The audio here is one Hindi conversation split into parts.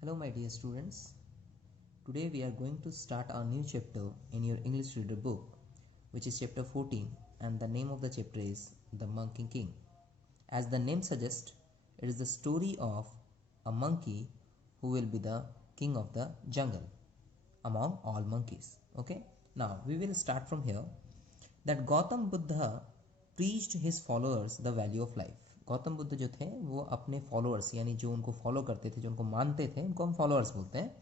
Hello, my dear students. Today we are going to start our new chapter in your English Reader book, which is chapter 14, and the name of the chapter is The Monkey King. As the name suggests, it is the story of a monkey who will be the king of the jungle among all monkeys. Okay, now we will start from here that Gautam Buddha preached his followers the value of life. Gautam Buddha जो थे वो अपने फॉलोअर्स यानी जो उनको फॉलो करते थे, जो उनको मानते थे, उनको हम फॉलोअर्स बोलते हैं,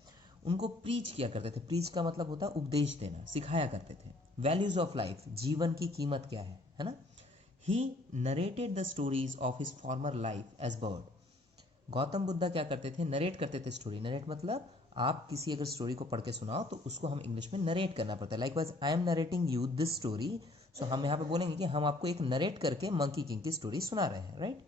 उनको प्रीच किया करते थे. प्रीच का मतलब होता है उपदेश देना, सिखाया करते थे. वैल्यूज ऑफ लाइफ, जीवन की कीमत क्या है ना. He narrated the stories of his former life as bird. Gautam Buddha क्या करते थे, नरेट करते थे स्टोरी. नरेट मतलब आप किसी अगर स्टोरी को पढ़ के सुनाओ तो उसको हम इंग्लिश में नरेट करना पड़ता है. Likewise I am narrating you this story. So हम यहाँ पे बोलेंगे कि हम आपको एक नरेट करके मंकी किंग की स्टोरी सुना रहे हैं. Right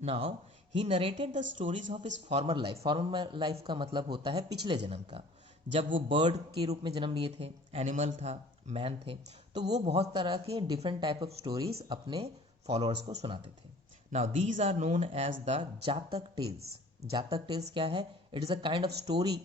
now he narrated the stories of his former life. Farmer life का मतलब होता है पिछले जन्म का. जब वो बर्ड के रूप में जन्म लिए थे, एनिमल था, मैन थे, तो वो बहुत तरह के डिफरेंट टाइप ऑफ स्टोरीज अपने फॉलोअर्स को सुनाते थे. Now these are known as the Jataka tales. Jataka tales क्या है? It is a kind of story,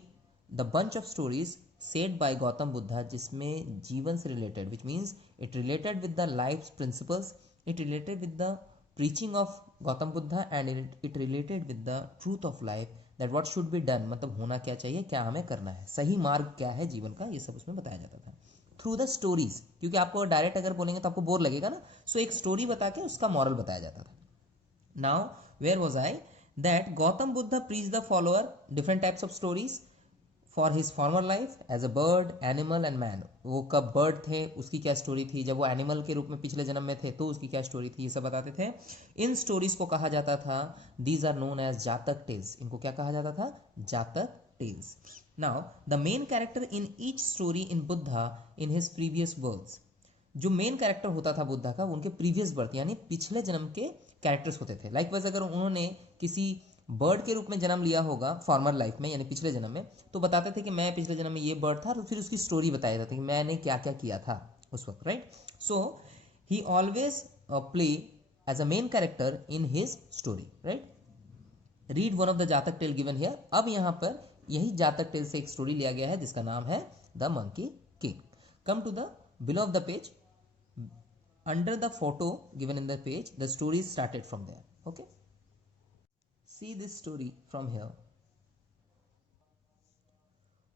the bunch of stories said by Gautam Buddha, जिसमें जीवन से related, which means it related with the life principles, it related with the preaching of Gautam Buddha and it related with the truth of life, that what should be done, मतलब होना क्या चाहिए, क्या हमें करना है, सही मार्ग क्या है जीवन का, ये सब उसमें बताया जाता था थ्रू द स्टोरीज. क्योंकि आपको डायरेक्ट अगर बोलेंगे तो आपको बोर लगेगा ना, सो एक स्टोरी बता के उसका मॉरल बताया जाता था. Now where was I, that Gautam Buddha preach the follower different types of stories for his former life as a bird, animal and man. वो कब बर्ड थे उसकी क्या स्टोरी थी, जब वो एनिमल के रूप में पिछले जन्म में थे तो उसकी क्या स्टोरी थी, ये सब बताते थे. इन स्टोरीज को कहा जाता था, these are known as Jataka tales. इनको क्या कहा जाता था? Jataka tales. Now the main character in each story in Buddha in his previous births. जो मेन कैरेक्टर होता था बुद्धा का, उनके प्रीवियस बर्थ यानी पिछले जन्म के कैरेक्टर्स होते थे. लाइक वाइज अगर उन्होंने किसी बर्ड के रूप में जन्म लिया होगा फॉर्मर लाइफ में यानी पिछले जन्म में, तो बताते थे कि मैं पिछले जन्म में ये बर्ड था, और फिर उसकी स्टोरी बताया जाता था कि मैंने क्या क्या किया था उस वक्त. Right, so he always play as a main character in his story. Right, read one of the Jataka tale given here. अब यहाँ पर यही जातक टेल से एक स्टोरी लिया गया है जिसका नाम है the monkey king. Come to the below of the page, under the photo given in the page, the story started from there. Okay, see this story from here.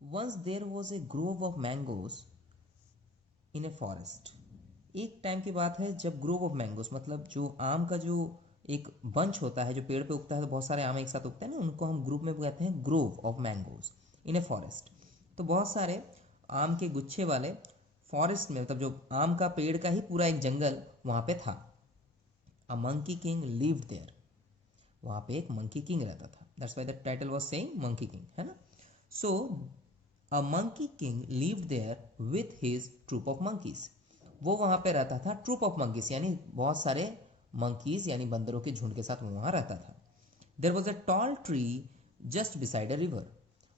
Once there was a grove of mangoes in a forest. एक टाइम की बात है जब ग्रोव ऑफ मैंगोस मतलब जो आम का जो एक बंच होता है, जो पेड़ पे उगता है, तो बहुत सारे आम एक साथ उगते हैं ना, उनको हम ग्रुप में कहते हैं Grove of mangoes in a forest. तो बहुत सारे आम के गुच्छे वाले फॉरेस्ट में, मतलब जो आम का पेड़ का ही पूरा एक जंगल वहाँ पे था. A monkey king lived there. वहाँ पे एक मंकी किंग रहता था. That's why the title was saying monkey king, है ना. So a monkey king lived there with his troop of monkeys. वो वहाँ पे रहता था ट्रूप ऑफ मंकीज यानी बहुत सारे मंकीज यानी बंदरों के झुंड के साथ वो वहाँ रहता था. There was a tall tree just beside a river.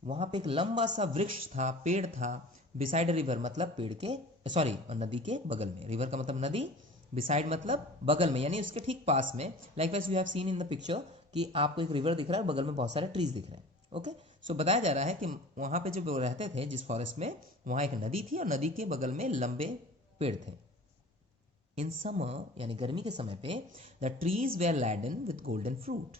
वहाँ पे एक लंबा सा वृक्ष था, पेड़ था, बिसाइड अ रिवर मतलब पेड़ के, सॉरी नदी के बगल में. रिवर का मतलब नदी, बिसाइड मतलब बगल में यानी उसके ठीक पास में. Like wise you have seen in the picture कि आपको एक रिवर दिख रहा है, बगल में बहुत सारे ट्रीज दिख रहे हैं. ओके, सो बताया जा रहा है कि वहाँ पे जब वो रहते थे जिस फॉरेस्ट में, वहाँ एक नदी थी और नदी के बगल में लंबे पेड़ थे. इन समर यानी गर्मी के समय पे, the trees were laden with golden fruit.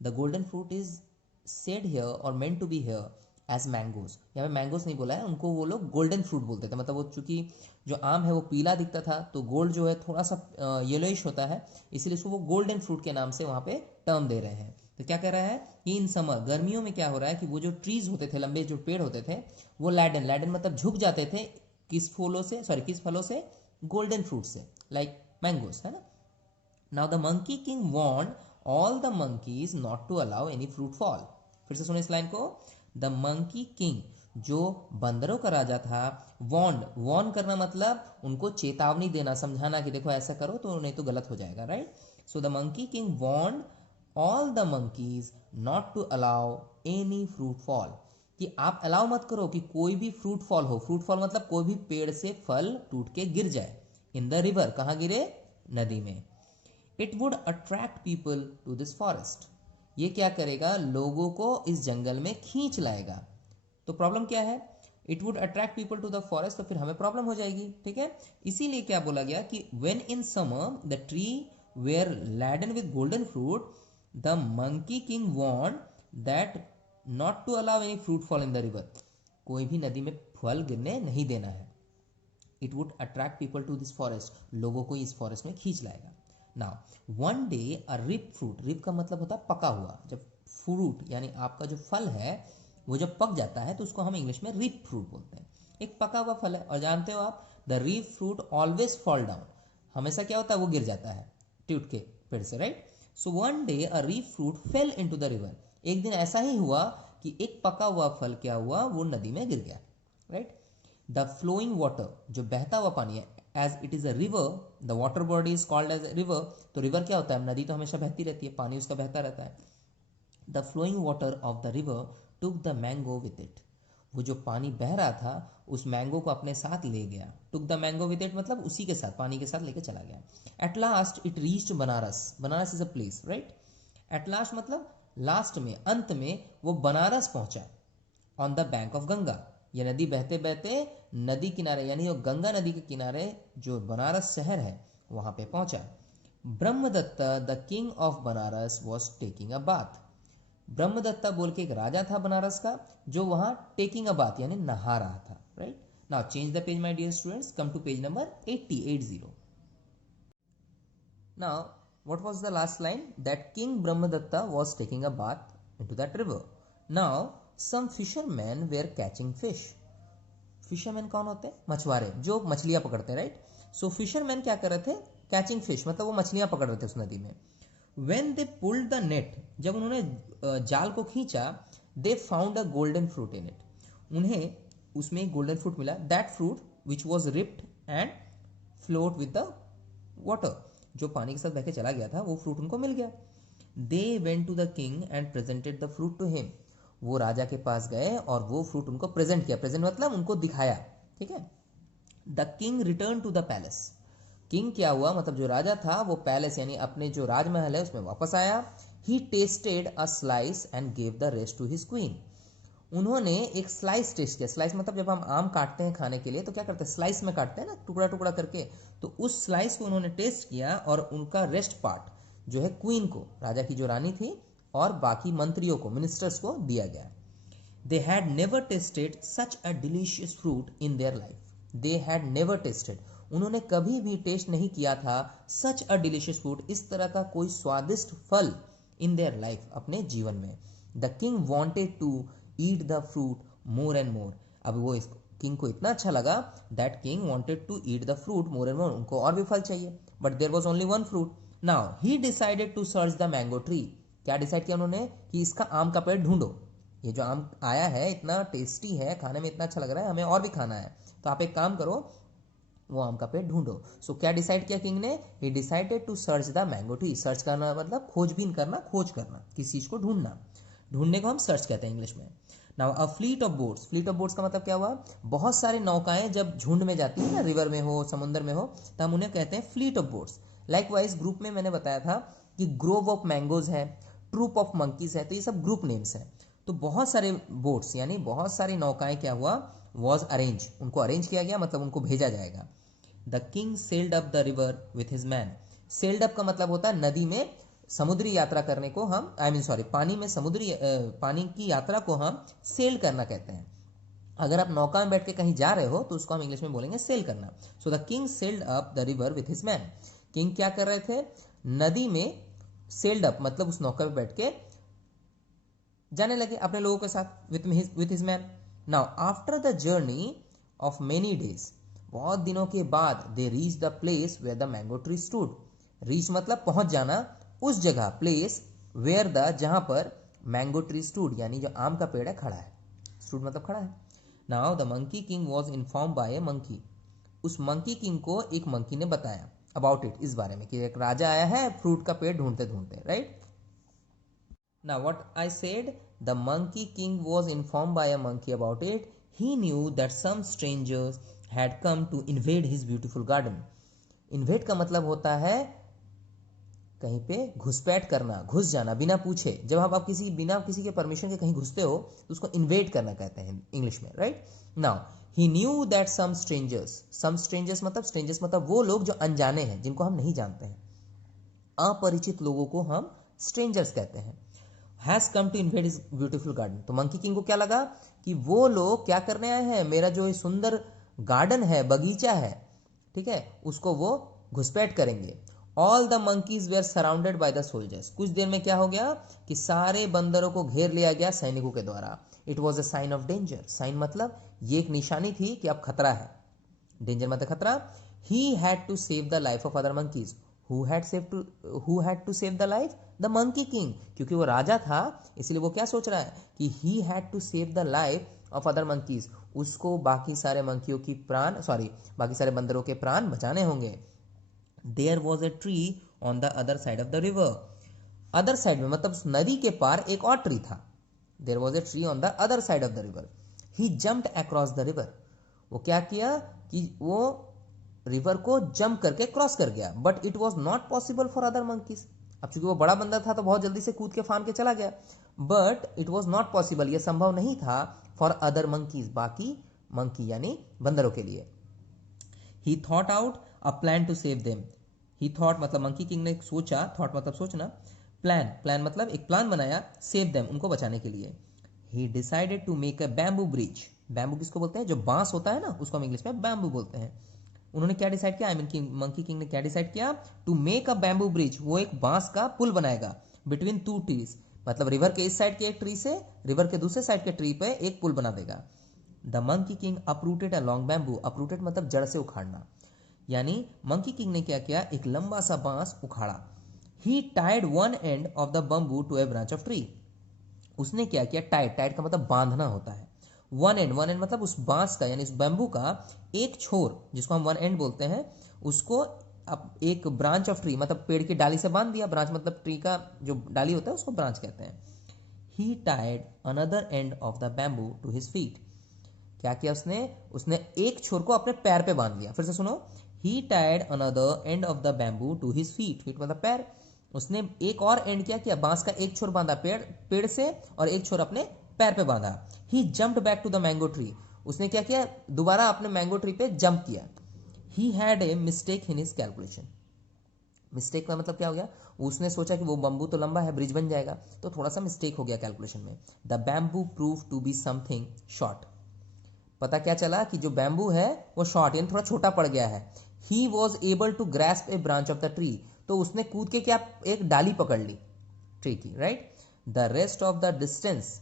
The golden fruit is said here और meant to be here as mangoes. यहाँ पे मैंगोज नहीं बोला है, उनको वो लोग गोल्डन फ्रूट बोलते थे. मतलब वो चूंकि जो आम है वो पीला दिखता था, तो गोल्ड जो है थोड़ा सा येलोइश होता है, इसीलिए इसको वो गोल्डन फ्रूट के नाम से वहाँ पे टर्म दे रहे हैं. तो क्या कह रहा है कि इन समर गर्मियों में क्या हो रहा है कि वो जो ट्रीज होते थे, लंबे जो पेड़ होते थे, वो लैडन, लैडन मतलब झुक जाते थे किस फूलों से, सॉरी किस फलों से, गोल्डन फ्रूट से, लाइक मैंगोज, है ना. Now the monkey king warned all the monkeys not to allow any fruit fall. फिर से सुनो इस लाइन को. द मंकी किंग, जो बंदरों का राजा था, वॉर्न करना मतलब उनको चेतावनी देना, समझाना कि देखो ऐसा करो तो नहीं तो गलत हो जाएगा. Right, so the monkey king warned all the monkeys not to allow any fruit fall, कि आप अलाउ मत करो कि कोई भी फ्रूट फॉल हो. फ्रूट फॉल मतलब कोई भी पेड़ से फल टूट के गिर जाए. इन द रिवर, कहाँ गिरे? नदी में. It would attract people to this forest. ये क्या करेगा, लोगों को इस जंगल में खींच लाएगा। तो प्रॉब्लम क्या है, it would attract people to the forest, तो फिर हमें प्रॉब्लम हो जाएगी, ठीक है। इसीलिए क्या बोला गया कि when in summer the tree were laden with golden fruit the monkey king want that not to allow any fruit fall in the river, कोई भी नदी में फल गिरने नहीं देना है। It would attract people to this forest, लोगों को इस फॉरेस्ट में खींच लाएगा। Now one day a ripe fruit, ripe का मतलब होता है पका हुआ, जब फ्रूट यानी आपका जो फल है वो जब पक जाता है तो उसको हम इंग्लिश में रिप फ्रूट बोलते हैं। एक पका हुआ फल है, और जानते हो आप the ripe fruit always fall down, हमेशा क्या होता है वो गिर जाता है ट्यूट के पेड़ से, right. So one day a ripe fruit fail into the river, एक दिन ऐसा ही हुआ कि एक पका हुआ फल क्या हुआ, वो नदी में गिर गया, राइट। द फ्लोइंग वाटर, जो बहता हुआ पानी है, as it is a river, the water body is called as river, तो रिवर क्या होता है, नदी तो हमेशा बहती रहती है, पानी उसका बहता रहता है। The flowing water of the river took the mango with it, वो जो पानी बह रहा था उस मैंगो को अपने साथ ले गया। Took the mango with it मतलब उसी के साथ, पानी के साथ लेके चला गया। At last it reached Banaras, Banaras is a place, right. At last मतलब लास्ट में, अंत में वो बनारस पहुंचा। On the bank of Ganga, ये नदी बहते बहते नदी किनारे यानी वो गंगा नदी के किनारे जो बनारस शहर है वहां पे पहुंचा। Brahmadatta the king of Banaras was taking a bath, Brahmadatta बोल के एक राजा था बनारस का जो वहां टेकिंग अ बाथ यानी नहा रहा था, right. Now change the page my dear students, come to page number 80. Now what was the last line, that king brahmadatta was taking a bath into that river. Now some fishermen were catching fish, fisherman कौन होते हैं, मछुआरे जो मछलियां पकड़ते हैं, राइट। सो फिशरमैन क्या कर रहे थे, कैचिंग फिश मतलब वो मछलियां पकड़ रहे थे उस नदी में। When they pulled the net, जब उन्होंने जाल को खींचा, they found a golden fruit in it, उन्हें उसमें एक गोल्डन फ्रूट मिला। That fruit which was ripped and float with the water, जो पानी के साथ बह के चला गया था वो फ्रूट उनको मिल गया। They went to the king and presented the fruit to him, वो राजा के पास गए और वो फ्रूट उनको प्रेजेंट किया, प्रेजेंट मतलब उनको दिखाया, ठीक है। The king return to the palace, king क्या हुआ मतलब जो राजा था वो पैलेस यानी अपने जो राजमहल है उसमें वापस आया। He tasted a slice and gave the rest to his queen, उन्होंने एक स्लाइस टेस्ट किया, स्लाइस मतलब जब हम आम काटते हैं खाने के लिए तो क्या करते हैं, स्लाइस में काटते हैं ना, टुकड़ा टुकड़ा करके, तो उस स्लाइस को उन्होंने टेस्ट किया और उनका रेस्ट पार्ट जो है क्वीन को, राजा की जो रानी थी और बाकी मंत्रियों को, मिनिस्टर्स को दिया गया। They had never tested such a delicious fruit in their life, they had never tested, उन्होंने कभी भी टेस्ट नहीं किया था, सच अ डिलीशियस फ्रूट, इस तरह का कोई स्वादिष्ट फल, इन देयर लाइफ, अपने जीवन में। The king wanted to eat the fruit more and more, अब वो इस किंग को इतना अच्छा लगा, that king wanted to eat the fruit more and more, उनको और भी फल चाहिए, but there was only one fruit. Now he decided to search the mango tree, क्या डिसाइड किया उन्होंने कि इसका आम का पेड़ ढूंढो, ये जो आम आया है इतना टेस्टी है, खाने में इतना अच्छा लग रहा है, हमें और भी खाना है, तो आप एक काम करो वो आम का पेड़ ढूंढो। सो क्या डिसाइड किया किंग ने, he decided to search the mango tree, search करना मतलब खोजबीन करना, खोज करना, किसी चीज को ढूंढना, ढूंढने को हम सर्च कहते हैं इंग्लिश में। Now a fleet of boats, fleet of boats का मतलब क्या हुआ, बहुत सारी नौकाएं जब झुंड में जाती है ना, रिवर में हो समुद्र में हो, तो हम उन्हें कहते हैं fleet of boats. Likewise group में मैंने बताया था कि ग्रोव ऑफ मैंगोज है, ट्रूप ऑफ मंकीज है, तो ये सब ग्रुप नेम्स हैं। तो बहुत सारे बोट्स यानी बहुत सारी नौकाएं क्या हुआ, वॉज अरेंज, उनको अरेंज किया गया मतलब उनको भेजा जाएगा। The king sailed up the river with his man, sailed up का मतलब होता है नदी में समुद्री यात्रा करने को हम पानी में समुद्री पानी की यात्रा को हम सेल करना कहते हैं। अगर आप नौका में बैठ के कहीं जा रहे हो तो उसको हम इंग्लिश में बोलेंगे सेल करना। So the king sailed up the river with his man, king क्या कर रहे थे, नदी में सेल्ड अप मतलब उस नौका पे बैठ के जाने लगे अपने लोगों के साथ, with his man. Now after the journey of many days, बहुत दिनों के बाद, they reach the place where the mango tree stood, reach मतलब पहुंच जाना, उस जगह, प्लेस वेयर द जहां पर मैंगो ट्री स्टूड यानी जो आम का पेड़ है खड़ा है, स्टूड मतलब खड़ा है। Now the monkey king was inform bye A monkey, उस मंकी किंग को एक मंकी ने बताया अबाउट इट, इस बारे में कि एक राजा आया है फ्रूट का पेड़ ढूंढते ढूंढते, right. Now what I said, the monkey king was informed by a monkey about it. He knew that some strangers had come to invade his beautiful garden. Invade का मतलब होता है कहीं पे घुसपैठ करना, घुस जाना बिना पूछे। जब आप बिना किसी के परमिशन के कहीं घुसते हो तो उसको इन्वेड करना कहते हैं इंग्लिश में, right. Now he knew that some strangers मतलब वो लोग जो अनजाने हैं, जिनको हम नहीं जानते हैं। अपरिचित लोगों को हम स्ट्रेंजर्स कहते हैं। Has come to invade his beautiful garden. तो मंकी किंग को क्या लगा कि वो लोग क्या करने आए हैं, मेरा जो सुंदर गार्डन है, बगीचा है, ठीक है, उसको वो घुसपैठ करेंगे। All the monkeys were surrounded by the soldiers. कुछ देर में क्या हो गया कि सारे बंदरों को घेर लिया गया सैनिकों के द्वारा। It was a sign of danger. Sign मतलब ये एक निशानी थी कि अब खतरा है। डेंजर मतलब खतरा। He had to save the life of other monkeys. Who had to save the life? The monkey king. क्योंकि वो राजा था, इसलिए वो क्या सोच रहा है कि he had to save the life of other monkeys. उसको बाकी सारे मंकियों की बाकी सारे बंदरों के प्राण बचाने होंगे। There was a tree on the other side of the river. Other side में मतलब नदी के पार एक और ट्री था। There was a tree on the other side of the river. He jumped across the river. वो क्या किया कि वो रिवर को जंप करके क्रॉस कर गया। But it was not possible for other monkeys. अब चूंकि वो बड़ा बंदर था तो बहुत जल्दी से कूद के फान के चला गया। But it was not possible, यह संभव नहीं था फॉर अदर मंकीज, बाकी मंकी यानी बंदरों के लिए। He thought out a plan to save them. He thought मतलब मंकी किंग ने सोचा, थॉट मतलब सोचना, प्लान मतलब एक प्लान बनाया, सेव देम उनको बचाने के लिए। He decided to make a bamboo bridge. Bamboo किसको बोलते हैं? जो बांस होता है ना, उसको हम इंग्लिश में बैम्बू बोलते हैं। उन्होंने क्या डिसाइड किया, मंकी किंग ने क्या डिसाइड किया? To make a bamboo bridge. वो एक बांस का पुल बनाएगा बिटवीन टू ट्रीज। मतलब रिवर के इस साइड के एक ट्री से रिवर के दूसरे साइड के ट्री पे एक पुल बना देगा। The monkey king uprooted a long bamboo. Uprooted मतलब जड़ से उखाड़ना, यानी मंकी किंग ने क्या किया, एक लंबा सा बांस उखाड़ा। He tied one end of the bamboo to a branch of tree. उसने क्या किया, टाइड का मतलब बांधना होता है। वन एंड मतलब उस बांस का यानी उस बैम्बू का एक छोर, जिसको हम वन एंड बोलते हैं, उसको अब एक ब्रांच ऑफ ट्री मतलब पेड़ की डाली से बांध दिया। ब्रांच मतलब ट्री का जो डाली होता है उसको ब्रांच कहते हैं। He tied another end of the bamboo to his feet. क्या किया उसने एक छोर को अपने पैर पे बांध लिया। फिर से सुनो, he tied another end of the bamboo to his feet. Feet मतलब पैर। उसने एक और एंड क्या किया, बांस का एक छोर बांधा पेड़ से और एक छोर अपने पैर पे बांधा। He jumped back to the mango tree. उसने क्या किया, दोबारा अपने मैंगो ट्री पे जंप किया। He had a mistake in his calculation. Mistake का मतलब क्या हो गया, उसने सोचा कि वो बम्बू तो लंबा है, ब्रिज बन जाएगा, तो थोड़ा सा मिस्टेक हो गया कैलकुलेशन में। The bamboo prove to be something short. पता क्या चला कि जो बैम्बू है वो शॉर्ट यानी थोड़ा छोटा पड़ गया है। He was able to grasp a branch of the tree. तो उसने कूद के क्या एक डाली पकड़ ली ट्री की, right. The rest of the distance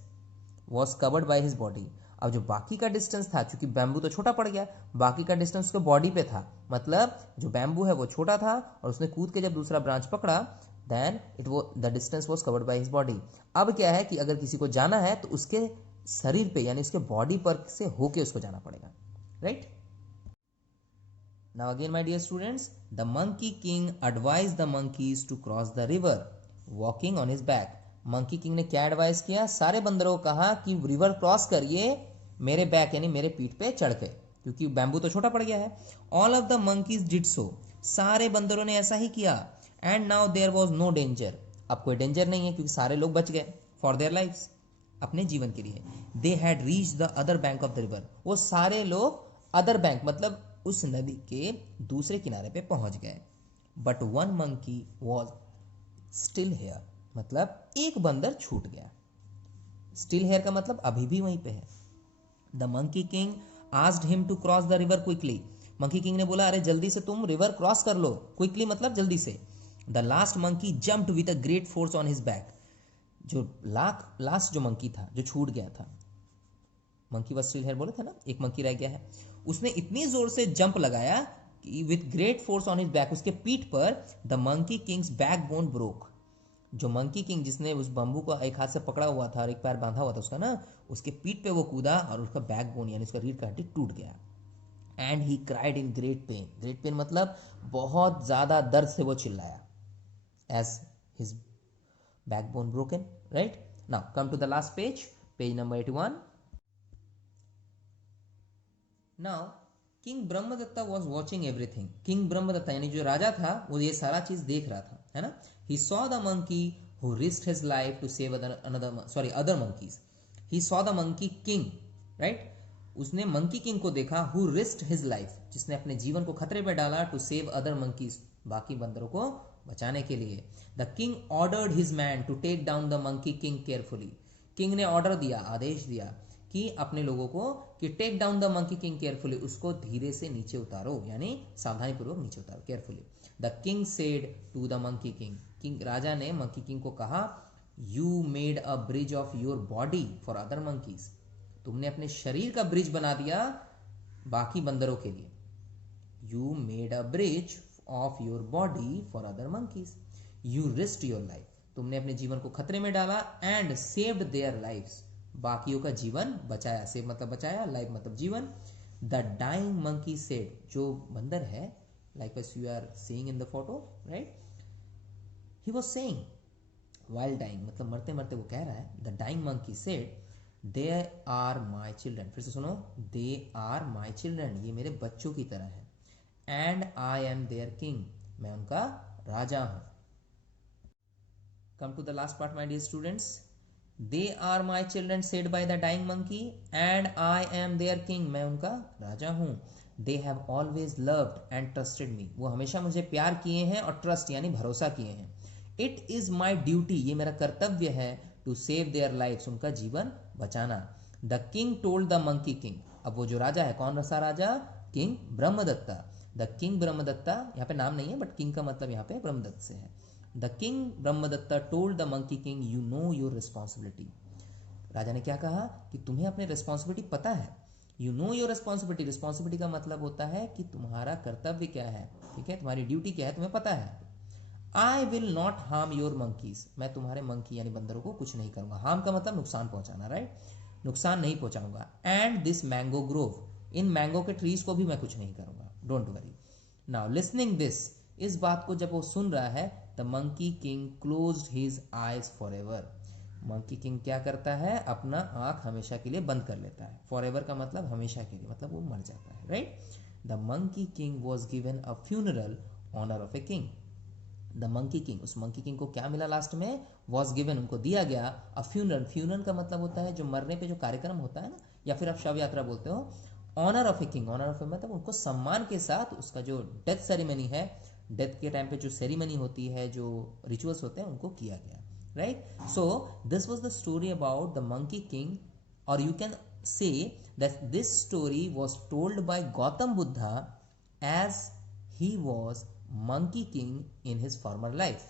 was covered by his body. अब जो बाकी का डिस्टेंस था, चूंकि बैम्बू तो छोटा पड़ गया, बाकी का डिस्टेंस उसके बॉडी पे था। मतलब जो बैम्बू है वो छोटा था और उसने कूद के जब दूसरा ब्रांच पकड़ा, then the distance was covered by his body. अब क्या है कि अगर किसी को जाना है तो उसके शरीर पे यानी उसके बॉडी पर से होके उसको जाना पड़ेगा, right. Now again my dear students, the monkey king advise the monkeys to cross the river walking on his back. Monkey king ने क्या एडवाइस किया, सारे बंदरों को कहा कि रिवर क्रॉस करिए मेरे बैक यानी मेरे पीठ पे चढ़ के, क्योंकि बैम्बू तो छोटा पड़ गया है। All of the monkeys did so. सारे बंदरों ने ऐसा ही किया। And now there was no danger. अब कोई डेंजर नहीं है क्योंकि सारे लोग बच गए फॉर देयर लाइफ्स, अपने जीवन के लिए। They had reach the other bank of the river. वो सारे लोग अदर बैंक मतलब उस नदी के दूसरे किनारे पे पहुंच गए। But one monkey was still here. मतलब एक बंदर छूट गया। स्टिल हेयर का मतलब अभी भी वहीं पे है। The monkey king asked him to cross the river quickly. Monkey king ने बोला, अरे जल्दी से तुम रिवर क्रॉस कर लो। क्विकली मतलब जल्दी से। The last monkey jumped with a great force on his back. जो लास्ट जो मंकी था जो छूट गया था, मंकी वॉज स्टिल हेयर बोले थे ना, एक मंकी रह गया है, उसने इतनी जोर से जंप लगाया कि with great force on his back, उसके पीठ पर the monkey Kings back bone broke. जो मंकी किंग जिसने उस बम्बू को एक हाथ से पकड़ा हुआ था और एक पैर बांधा हुआ था उसका ना, उसके पीठ पे वो कूदा और उसका बैक बोन यानी उसका रीढ़ का हड्डी टूट गया। And he cried in great pain. Great pain मतलब बहुत ज्यादा दर्द से वो चिल्लाया, as his backbone broken, right? Now come to the last page, page number 81. Now King Brahmadatta was watching everything. King Brahmadatta यानी जो राजा था वो ये सारा चीज देख रहा था, है ना. He saw the monkey who risked his life to save other monkeys. He saw the monkey king, right? उसने मंकी किंग को देखा, who risked his life, जिसने अपने जीवन को खतरे में डाला, to save other monkeys, बाकी बंदरों को बचाने के लिए. The king ordered his man to take down the monkey king carefully. King ने ऑर्डर दिया, आदेश दिया कि अपने लोगों को कि take down the monkey king carefully, उसको धीरे से नीचे उतारो, यानी सावधानी पूर्वक नीचे उतारो, carefully. The king said to the monkey king, king राजा ने मंकी किंग को कहा, you made a bridge of your body for other monkeys, तुमने अपने शरीर का ब्रिज बना दिया बाकी बंदरों के लिए. You made a bridge of your body for other monkeys. You risked your life, तुमने अपने जीवन को खतरे में डाला, एंड सेव्ड देयर लाइव्स, बाकियों का जीवन बचाया. सेव मतलब बचाया, लाइफ मतलब जीवन. द डाइंग मंकी सेड, जो बंदर है, like you are seeing in the photo, right, he was saying while dying, मतलब मरते मरते वो कह रहा है, the dying monkey said, they are my children, फिर से सुनो, दे आर माई चिल्ड्रन, ये मेरे बच्चों की तरह है, and I am there king, मैं उनका राजा हूं. Come to the last part, my dear students. They are my children, said by the dying monkey, and I am their king. मैं उनका राजा हूँ. They have always loved and trusted me. वो हमेशा मुझे प्यार किए हैं और ट्रस्ट यानी भरोसा किए हैं. It is my duty, ये मेरा कर्तव्य है, to save their lives, उनका जीवन बचाना. The king told the monkey king. अब वो जो राजा है, कौन सा राजा? King Brahmadatta. The king Brahmadatta, यहाँ पे नाम नहीं है, बट किंग का मतलब यहाँ पे ब्रह्मदत्त से है. The king Brahmadatta told the monkey king, you know your responsibility. राजा ने क्या कहा कि तुम्हें अपने रिस्पॉन्सिबिलिटी पता है. You know your responsibility. Responsibility का मतलब होता है कि तुम्हारा कर्तव्य क्या है, ठीक है, तुम्हारी ड्यूटी क्या है, तुम्हें पता है. I will not harm your monkeys. मैं तुम्हारे मंकी यानी बंदरों को कुछ नहीं करूंगा. हार्म का मतलब नुकसान पहुंचाना, राइट, नुकसान नहीं पहुंचाऊंगा. एंड दिस मैंगो ग्रोव, इन मैंगो के ट्रीज को भी मैं कुछ नहीं करूंगा, don't worry. Now listening this, इस बात को जब वो सुन रहा है, the monkey king closed his eyes forever. Monkey king क्या करता है, अपना आंख हमेशा के लिए बंद कर लेता है. फॉर एवर का मतलब हमेशा के लिए, मतलब वो मर जाता है, right. The monkey king was given a funeral honour of a king. The monkey king, उस मंकी किंग को क्या मिला लास्ट में? वॉज गिवन, उनको दिया गया अ फ्यूनरल. फ्यूनरल का मतलब होता है जो मरने पे जो कार्यक्रम होता है ना, या फिर आप शव यात्रा बोलते हो. Honour of a king, honour of a मतलब उनको सम्मान के साथ उसका जो डेथ सेरेमनी है, डेथ के टाइम पे जो सेरेमनी होती है, जो रिचुअल्स होते हैं, उनको किया गया, right. So this was the story about the monkey king, और you can say that this story was told by Gautam Buddha as he was monkey king in his former life.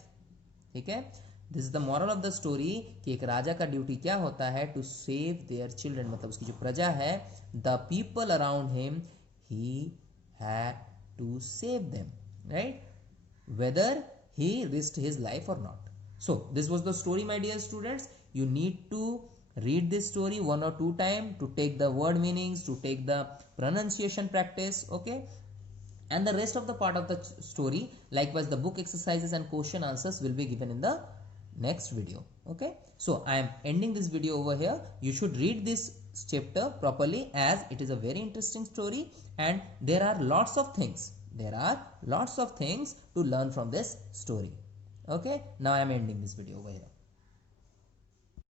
ठीक है, this is the moral of the story कि एक राजा का ड्यूटी क्या होता है, टू सेव देयर चिल्ड्रन, मतलब उसकी जो प्रजा है, the people around him, he had to save them, right, whether he risked his life or not. So this was the story, my dear students. You need to read this story 1 or 2 times to take the word meanings, to take the pronunciation practice, okay, and the rest of the part of the story, likewise the book exercises and question answers will be given in the next video. Okay, so I am ending this video over here. You should read this chapter properly, as it is a very interesting story and there are lots of things to learn from this story. Okay, now I am ending this video over here.